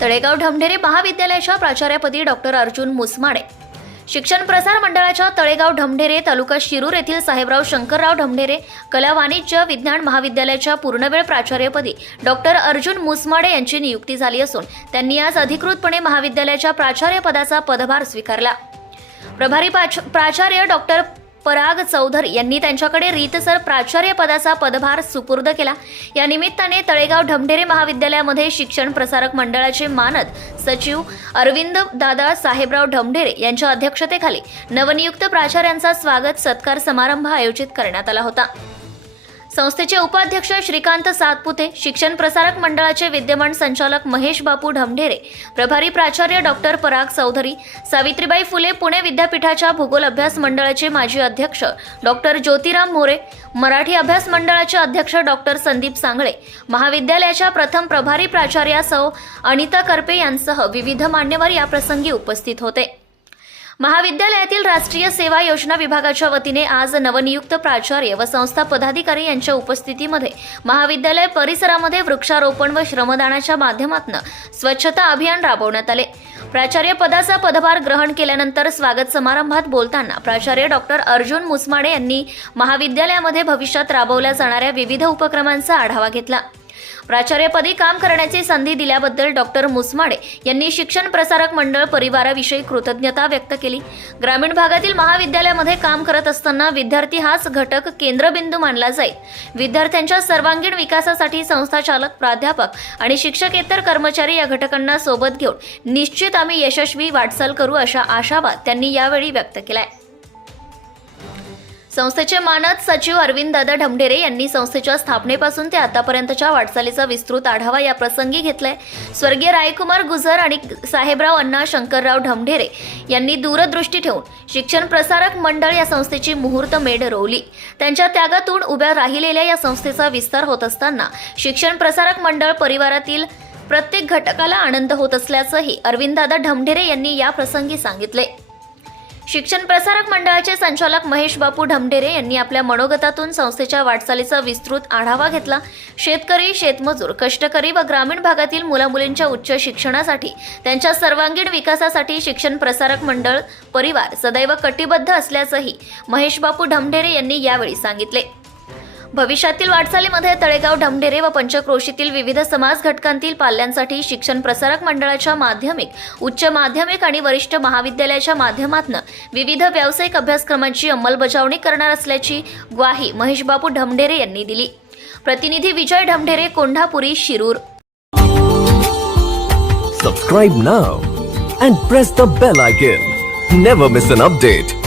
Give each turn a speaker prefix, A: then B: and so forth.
A: तळेगाव ढमढेरे महाविद्यालयाच्या प्राचार्यपदी डॉक्टर अर्जुन मुसमाडे. शिक्षण प्रसार मंडळाच्या तळेगाव ढमढेरे तालुका शिरूर येथील साहेबराव शंकरराव ढमढेरे कला वाणिज्य विज्ञान महाविद्यालयाच्या पूर्णवेळ प्राचार्यपदी डॉक्टर अर्जुन मुसमाडे यांची नियुक्ती झाली असून त्यांनी आज अधिकृतपणे महाविद्यालयाच्या प्राचार्यपदाचा पदभार स्वीकारला. प्रभारी प्राचार्य डॉक्टर पराग चौधर यांनी त्यांच्याकडे रीतसर प्राचार्य पदाचा पदभार सुपूर्द केला. या निमित्ताने तळेगाव ढमढेरे महाविद्यालयामध्ये शिक्षण प्रसारक मंडळाचे मानद सचिव अरविंद दादा साहेबराव ढमढेरे यांच्या अध्यक्षतेखाली नवनियुक्त प्राचार्यांचा स्वागत सत्कार समारंभ आयोजित करण्यात आला होता. संस्थेचे उपाध्यक्ष श्रीकांत सातपुते शिक्षण प्रसारक मंडळाचे विद्यमान संचालक महेश बापू ढमढेरे प्रभारी प्राचार्य डॉक्टर पराग चौधरी सावित्रीबाई फुले पुणे विद्यापीठाच्या भूगोल अभ्यास मंडळाचे माजी अध्यक्ष डॉक्टर ज्योतिराम मोरे मराठी अभ्यास मंडळाचे अध्यक्ष डॉक्टर संदीप सांगळे महाविद्यालयाच्या प्रथम प्रभारी प्राचार्या सौ अनिता करपे यांसह विविध मान्यवर या प्रसंगी उपस्थित होते. महाविद्यालयातील राष्ट्रीय सेवा योजना विभागाच्या वतीने आज नवनियुक्त प्राचार्य व संस्था पदाधिकारी यांच्या उपस्थितीमध्ये महाविद्यालय परिसरामध्ये वृक्षारोपण व श्रमदानाच्या माध्यमातून स्वच्छता अभियान राबवण्यात आले. प्राचार्य पदाचा पदभार ग्रहण केल्यानंतर स्वागत समारंभात बोलताना प्राचार्य डॉक्टर अर्जुन मुसमाडे यांनी महाविद्यालयामध्ये भविष्यात राबवल्या जाणाऱ्या विविध उपक्रमांचा आढावा घेतला. प्राचार्यपदी काम करण्याची संधी दिल्याबद्दल डॉक्टर मुसमाडे यांनी शिक्षण प्रसारक मंडळ परिवाराविषयी कृतज्ञता व्यक्त केली. ग्रामीण भागातील महाविद्यालयामध्ये काम करत असताना विद्यार्थी हाच घटक केंद्रबिंदू मानला जाईल. विद्यार्थ्यांच्या सर्वांगीण विकासासाठी संस्थाचालक प्राध्यापक आणि शिक्षकेतर कर्मचारी या घटकांना सोबत घेऊन निश्चित आम्ही यशस्वी वाटचाल करू अशा आशावाद त्यांनी यावेळी व्यक्त केलाय. संस्थेचे मानद सचिव अरविंद दादा ढमढेरे यांनी संस्थेच्या स्थापनेपासून ते आतापर्यंतच्या वाटचालीचा विस्तृत आढावा या प्रसंगी घेतलाय. स्वर्गीय रायकुमार गुजर आणि साहेबराव अण्णा शंकरराव ढमढेरे यांनी दूरदृष्टी ठेवून शिक्षण प्रसारक मंडळ या संस्थेची मुहूर्त मेढ रोवली. त्यांच्या त्यागातून उभ्या राहिलेल्या या संस्थेचा विस्तार होत असताना शिक्षण प्रसारक मंडळ परिवारातील प्रत्येक घटकाला आनंद होत असल्याचंही अरविंददादा ढमढेरे यांनी या प्रसंगी सांगितले शिक्षण प्रसारक मंडळाचे संचालक महेश बापू ढमढेरे यांनी आपल्या मनोगतातून संस्थेच्या वाटचालीचा विस्तृत आढावा घेतला. शेतकरी शेतमजूर कष्टकरी व ग्रामीण भागातील मुलामुलींच्या उच्च शिक्षणासाठी त्यांच्या सर्वांगीण विकासासाठी शिक्षण प्रसारक मंडळ परिवार सदैव कटिबद्ध असल्याचंही महेश बापू ढमढेरे यांनी यावेळी सांगितले. भविष्यातील वाटचालीमध्ये तळेगाव ढमढेरे व पंचक्रोशीतील विविध समाज घटकांतील पाल्यांसाठी शिक्षण प्रसारक मंडळाच्या माध्यमिक उच्च माध्यमिक आणि वरिष्ठ महाविद्यालयाच्या माध्यमातून विविध व्यावसायिक अभ्यासक्रमांची अंमलबजावणी करणार असल्याची ग्वाही महेशबाबू ढमढेरे यांनी दिली. प्रतिनिधी Vijay Dhamdhere Kondhapuri Shirur.
B: Subscribe now and press the bell icon never miss an update